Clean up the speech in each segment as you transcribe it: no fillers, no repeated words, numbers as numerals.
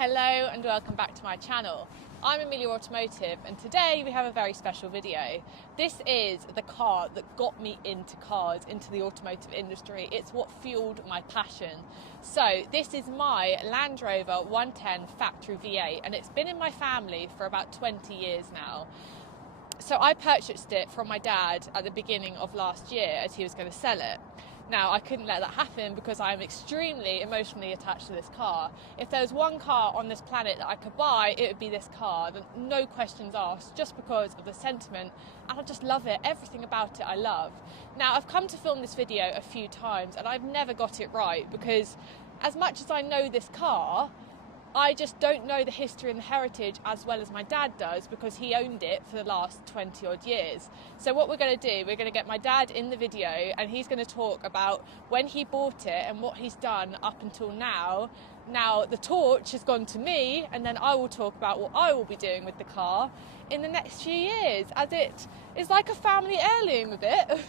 Hello and welcome back to my channel. I'm Amelia Automotive and today we have a very special video. This is the car that got me into cars, into the automotive industry. It's what fueled my passion. So this is my Land Rover 110 factory V8 and it's been in my family for about 20 years now. So I purchased it from my dad at the beginning of last year as he was going to sell it. Now, I couldn't let that happen because I am extremely emotionally attached to this car. If there was one car on this planet that I could buy, it would be this car. No questions asked, just because of the sentiment. And I just love it. Everything about it I love. Now, I've come to film this video a few times and I've never got it right because as much as I know this car, I just don't know the history and the heritage as well as my dad does because he owned it for the last 20 odd years. So what we're going to do, we're going to get my dad in the video and he's going to talk about when he bought it and what he's done up until now. Now the torch has gone to me and then I will talk about what I will be doing with the car in the next few years, as it is like a family heirloom a bit.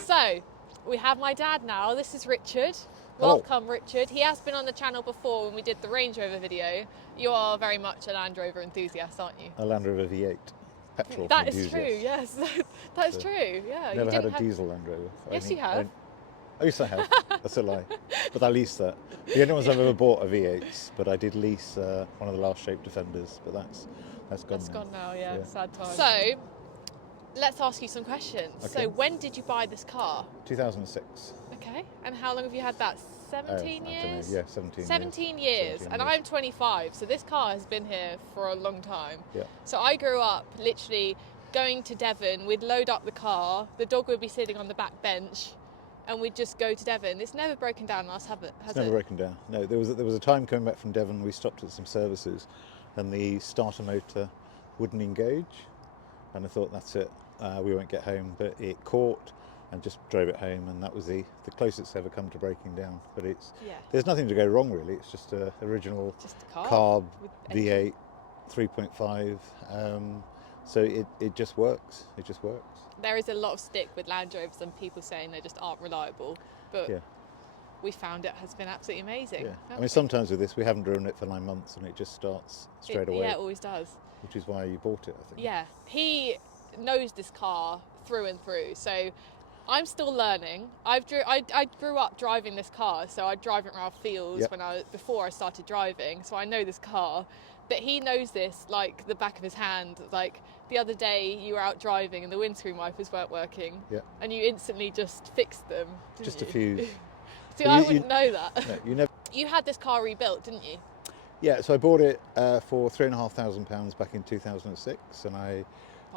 So, we have my dad now. This is Richard. Welcome, Richard. He has been on the channel before when we did the Range Rover video. You are very much a Land Rover enthusiast, aren't you? A Land Rover V8. Petrol. That is true, yes. That is true, yeah. Never had a diesel Land Rover. Yes, you have. Oh, yes, I have. That's a lie. But I leased that. The only ones I've ever bought are V8s, but I did lease one of the last Shape Defenders, but that's gone now. That's gone now, yeah. Sad time. So, let's ask you some questions. Okay. So, when did you buy this car? 2006. Okay. And how long have you had that? 17 years? Yeah, 17 17 years. And I'm 25, so this car has been here for a long time. Yeah. So I grew up literally going to Devon, we'd load up the car, the dog would be sitting on the back bench, and we'd just go to Devon. It's never broken down last, has it? It's never broken down. No, there was a time coming back from Devon, we stopped at some services, and the starter motor wouldn't engage, and I thought, that's it, we won't get home, but it caught, and just drove it home, and that was the closest it's ever come to breaking down. But there's nothing to go wrong really. It's just a original carb V8 3.5. So it just works. It just works. There is a lot of stick with Land Rovers and people saying they just aren't reliable, but we found it has been absolutely amazing. Yeah. I mean, sometimes with this we haven't driven it for 9 months and it just starts straight away. Yeah, it always does. Which is why you bought it, I think. Yeah, he knows this car through and through. So I'm still learning. I grew up driving this car, so I'd drive it around fields before I started driving, so I know this car. But he knows this like the back of his hand. Like the other day you were out driving and the windscreen wipers weren't working, and you instantly just fixed them, didn't just you? a fuse. See, I wouldn't know that. No, you never. You had this car rebuilt, didn't you? Yeah, so I bought it for £3,500 back in 2006, and I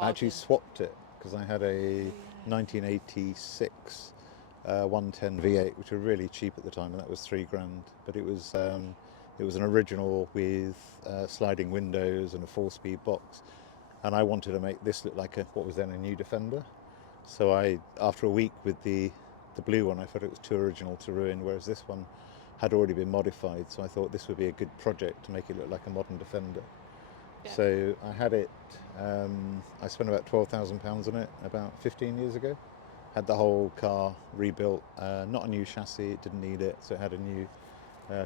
actually swapped it because I had a 1986 110 V8, which were really cheap at the time, and that was £3 grand. But it was an original with sliding windows and a 4-speed box, and I wanted to make this look like what was then a new Defender. So after a week with the blue one, I thought it was too original to ruin, whereas this one had already been modified. So I thought this would be a good project to make it look like a modern Defender. Yeah. So I had it. I spent about £12,000 on it about 15 years ago. Had the whole car rebuilt, not a new chassis, it didn't need it, so it had a new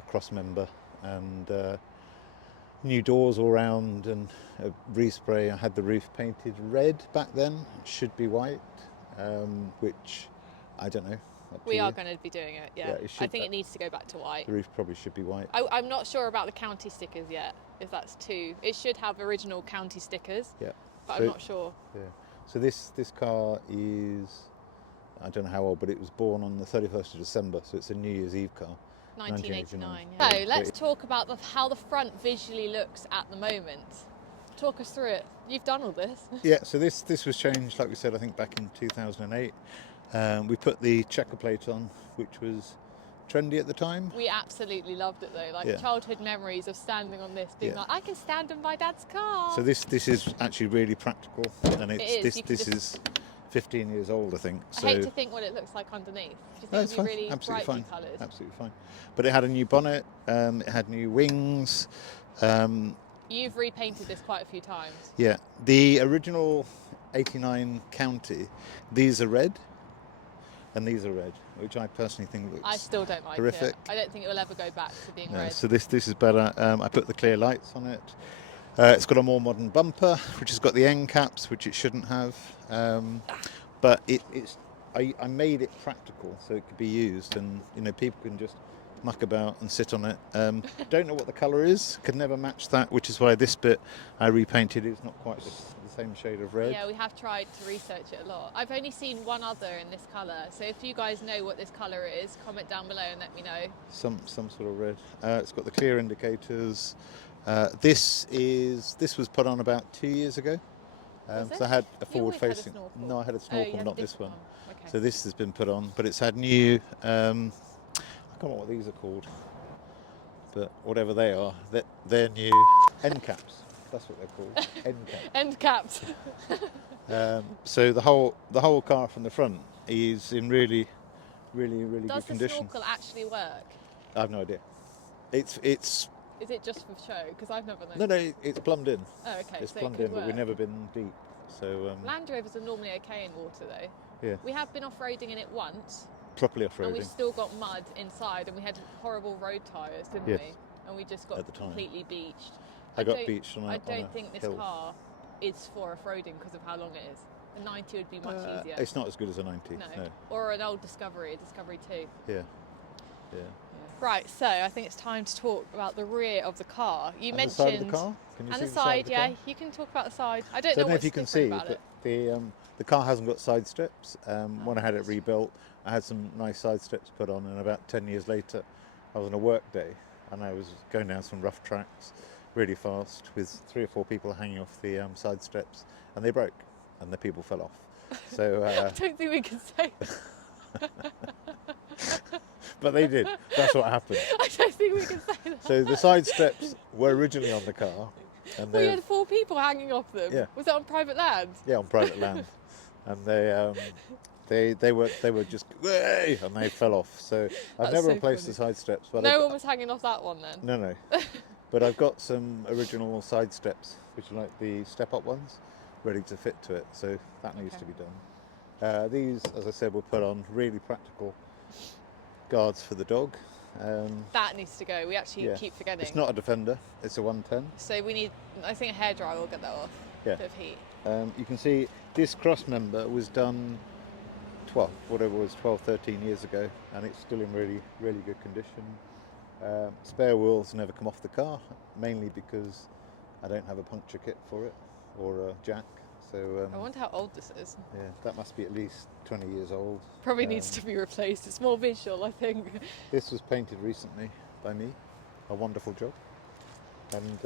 cross member and new doors all round and a respray. I had the roof painted red back then, it should be white, which I don't know. We are going to be doing it, yeah. I think it needs to go back to white. The roof probably should be white. I'm not sure about the county stickers yet, if that's too. It should have original county stickers, but I'm not sure. Yeah. So this car is, I don't know how old, but it was born on the 31st of December, so it's a New Year's Eve car. 1989, yeah. So let's talk about how the front visually looks at the moment. Talk us through it. You've done all this. Yeah, so this was changed, like we said, I think back in 2008. We put the checker plate on, which was trendy at the time. We absolutely loved it though, like childhood memories of standing on this, being like, I can stand in my dad's car. So this is actually really practical, and this is 15 years old, I think. So I hate to think what it looks like underneath. Do you think that's it'll be fine. really Absolutely brightly fine. coloured? Absolutely fine. But it had a new bonnet. It had new wings. You've repainted this quite a few times. Yeah, the original 89 County, these are red, and these are red, which I personally think looks I still don't like horrific. it. I don't think it will ever go back to being red. So this is better. I put the clear lights on it. It's got a more modern bumper, which has got the end caps, which it shouldn't have. But I made it practical so it could be used, and people can just muck about and sit on it. Don't know what the colour is, could never match that, which is why this bit I repainted. It's not quite the same shade of red. Yeah, we have tried to research it a lot. I've only seen one other in this colour, so if you guys know what this colour is, comment down below and let me know. Some sort of red. It's got the clear indicators. This was put on about 2 years ago. So I had a forward facing. No, I had a snorkel, not this one. Okay. So this has been put on, but it's had new. I can't remember what these are called, but whatever they are, they're new end caps. That's what they're called. End caps. End caps. So the whole car from the front is in really good condition. Does the snorkel actually work? I have no idea. It's. Is it just for show? Because I've never known. No, it's plumbed in. Oh, okay. It's so plumbed in, but we've never been deep. So Land Rovers are normally okay in water, though. Yeah. We have been off-roading in it once. Properly And off-roading. we still got mud inside, and we had horrible road tyres, didn't Yes. we? And we just got At the time. completely beached. I got beached on a I don't think this hill. car is for off-roading because of how long it is. A 90 would be much easier. It's not as good as a 90. No. No. Or an old Discovery, a Discovery 2. Yeah. Right, so I think it's time to talk about the rear of the car. You And mentioned the side of the car? Can you and see the side side, of the yeah. car? You can talk about the side. I don't So I know don't know what's if you can different see, about but it. the car hasn't got side strips. When I had it rebuilt, I had some nice side strips put on, and about 10 years later, I was on a work day, and I was going down some rough tracks really fast with 3 or 4 people hanging off the side strips, and they broke, and the people fell off. So I don't think we can say that. but they did. That's what happened. I don't think we can say that. So the side steps were originally on the car, and We had 4 people hanging off them. Yeah. Was that on private land? yeah, on private land, and they were just way, and they fell off. So I've That's never so replaced funny. the side steps. But No one was hanging off that one then. No. But I've got some original side steps, which are like the step-up ones, ready to fit to it. So that needs to be done. These, as I said, were put on really practical guards for the dog. That needs to go. We actually Yeah. keep forgetting. It's not a Defender, it's a 110. So we need, I think a hairdryer will get that off. Yeah. Bit of heat. You can see this cross member was done 12, 13 years ago, and it's still in really good condition. Spare wheels never come off the car, mainly because I don't have a puncture kit for it, or a jack. So I wonder how old this is. yeah, that must be at least 20 years old. Probably needs to be replaced. It's more visual, I think. This was painted recently by me, a wonderful job. And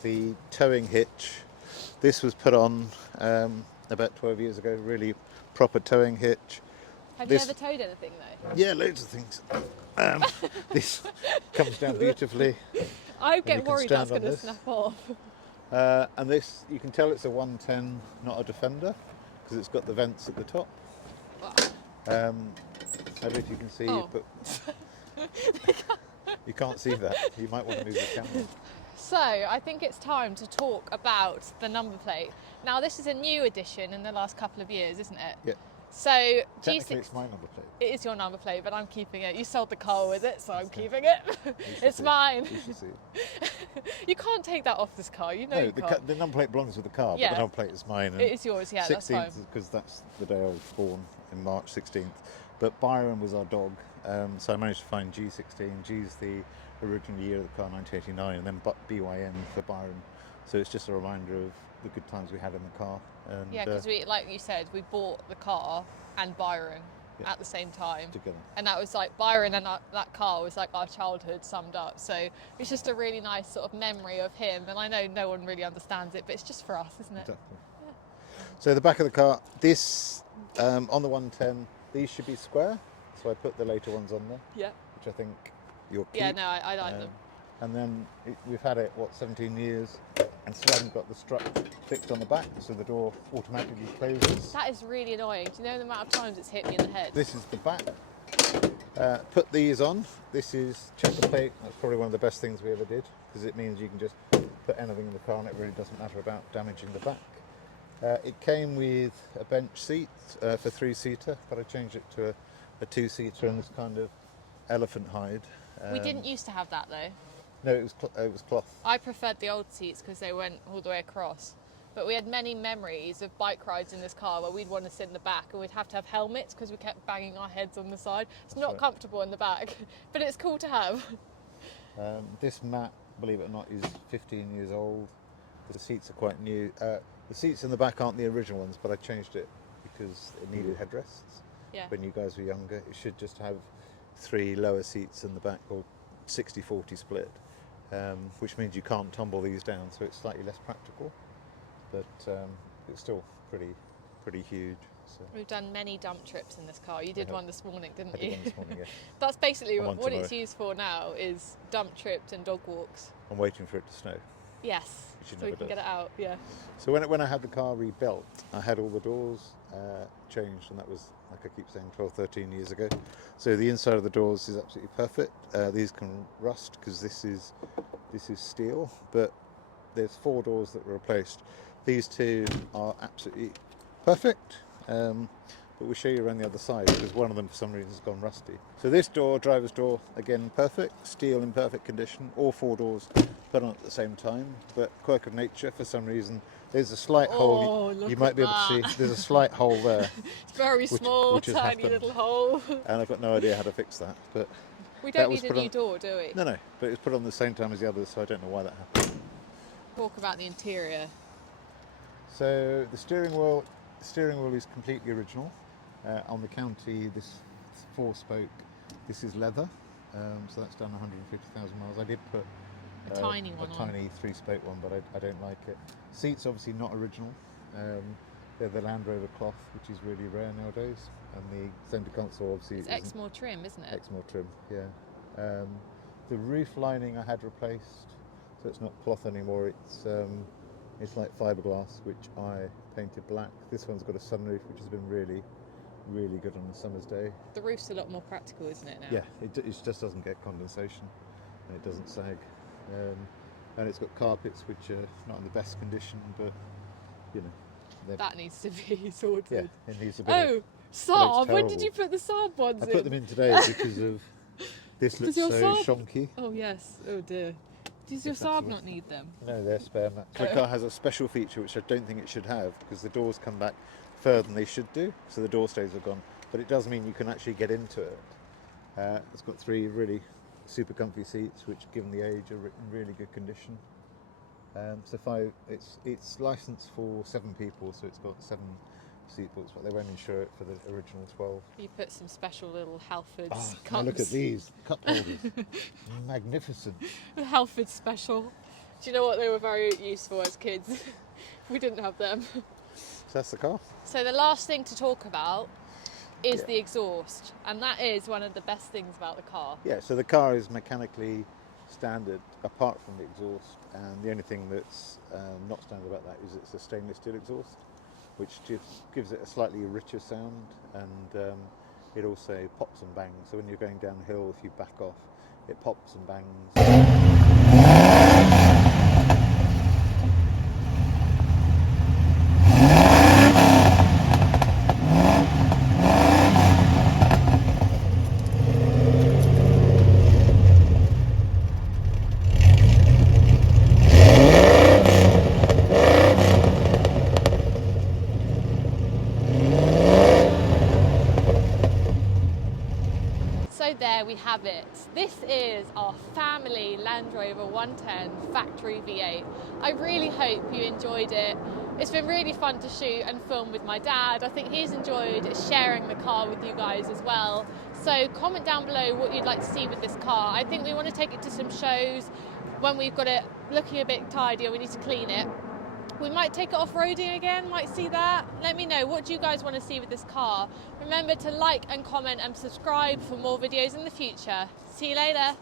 the towing hitch, this was put on about 12 years ago, really proper towing hitch. Have you ever towed anything though? Yeah, loads of things. This comes down beautifully. I get can worried stand that's on going to this. snap off. And this, you can tell it's a 110, not a Defender, because it's got the vents at the top. Wow. I don't know if you can see, Oh. but you can't see that. You might want to move the camera. So I think it's time to talk about the number plate. Now this is a new addition in the last couple of years, isn't it? Yeah. So Technically, G6, it's my number plate. it is your number plate, but I'm keeping it. You sold the car with it, so I'm keeping it. You should It's see it. mine. You should see it. You can't take that off this car. You know No, you can't. the number plate belongs to the car, Yeah. but the number plate is mine. And It is yours, yeah, that's fine. 16th, because that's the day I was born, in March 16th. But Byron was our dog, so I managed to find G16. G's the original year of the car, 1989, and then BYN for Byron. So it's just a reminder of the good times we had in the car. And, Yeah, because we, like you said, we bought the car and Byron at the same time. together. And that was like Byron and that car was like our childhood summed up. So it's just a really nice sort of memory of him. And I know no one really understands it, but it's just for us, isn't it? Exactly. So the back of the car, this on the 110, these should be square. So I put the later ones on there, Yeah. which I think you'll keep. Yeah, no, I like them. And then we've had it, 17 years, and still haven't got the strut fixed on the back, so the door automatically closes. That is really annoying. Do you know the amount of times it's hit me in the head? This is the back. Put these on. This is checker plate. That's probably one of the best things we ever did, because it means you can just put anything in the car and it really doesn't matter about damaging the back. It came with a bench seat for 3-seater, but I changed it to a 2-seater in this kind of elephant hide. We didn't used to have that though. No, it was cloth. I preferred the old seats because they went all the way across. But we had many memories of bike rides in this car where we'd want to sit in the back and we'd have to have helmets because we kept banging our heads on the side. It's not comfortable in the back, but it's cool to have. This mat, believe it or not, is 15 years old. The seats are quite new. The seats in the back aren't the original ones, but I changed it because it needed headrests. Yeah. When you guys were younger, it should just have 3 lower seats in the back, or 60-40 split, which means you can't tumble these down, so it's slightly less practical, but it's still pretty huge. So. We've done many dump trips in this car. You did one this morning, didn't you? I did one this morning, yeah. That's basically what it's used for now, is dump trips and dog walks. I'm waiting for it to snow. Yes, so we can get it out, yeah. So when I had the car rebuilt, I had all the doors changed, and that was, like I keep saying, 12, 13 years ago. So the inside of the doors is absolutely perfect. These can rust because this is steel, but there's 4 doors that were replaced. These 2 are absolutely perfect, but we'll show you around the other side because one of them for some reason has gone rusty. So this door, driver's door, again perfect, steel in perfect condition, all 4 doors put on at the same time, but quirk of nature, for some reason there's a slight hole, you might be able to see, there's a slight hole there. It's very small, which tiny little hole. And I've got no idea how to fix that. But we don't need a new door, do we? No, but it was put on the same time as the others, so I don't know why that happened. Talk about the interior. So the steering wheel is completely original. On the County, this 4-spoke, this is leather, so that's done 150,000 miles. I did put a tiny 3-spoke one, but I don't like it. Seats obviously not original. They're the Land Rover cloth, which is really rare nowadays. And the centre console obviously it's Exmoor trim, isn't it? Exmoor trim, yeah. The roof lining I had replaced, so it's not cloth anymore. It's like fiberglass, which I painted black. This one's got a sunroof, which has been really good on a summer's day. The roof's a lot more practical, isn't it now? Yeah, it just doesn't get condensation and it doesn't sag. And it's got carpets which are not in the best condition, but you know. That needs to be sorted. Yeah, it needs a bit Saab! When did you put the Saab ones in? I put them in today because of this looks so shonky. Oh yes, oh dear. Does your Saab not need them? No, they're spare mats. The car has a special feature which I don't think it should have, because the doors come back further than they should do, so the door stays are gone. But it does mean you can actually get into it. It's got 3 really super comfy seats, which, given the age, are in really good condition. It's licensed for 7 people, so it's got 7 seat books, but they won't insure it for the original 12. You put some special little Halfords cups. Now look at these cup holders. Magnificent. Halford special. Do you know what they were very useful as kids? We didn't have them. So that's the car. So the last thing to talk about is the exhaust, and that is one of the best things about the car. Yeah, so the car is mechanically standard apart from the exhaust, and the only thing that's not standard about that is it's a stainless steel exhaust, which gives it a slightly richer sound, and it also pops and bangs. So when you're going downhill, if you back off, it pops and bangs. There we have it. This is our family Land Rover 110 factory V8. I really hope you enjoyed it. It's been really fun to shoot and film with my dad. I think he's enjoyed sharing the car with you guys as well. So comment down below what you'd like to see with this car. I think we want to take it to some shows when we've got it looking a bit tidier. We need to clean it. We might take it off-roading again, might see that. Let me know, what do you guys want to see with this car? Remember to like and comment and subscribe for more videos in the future. See you later.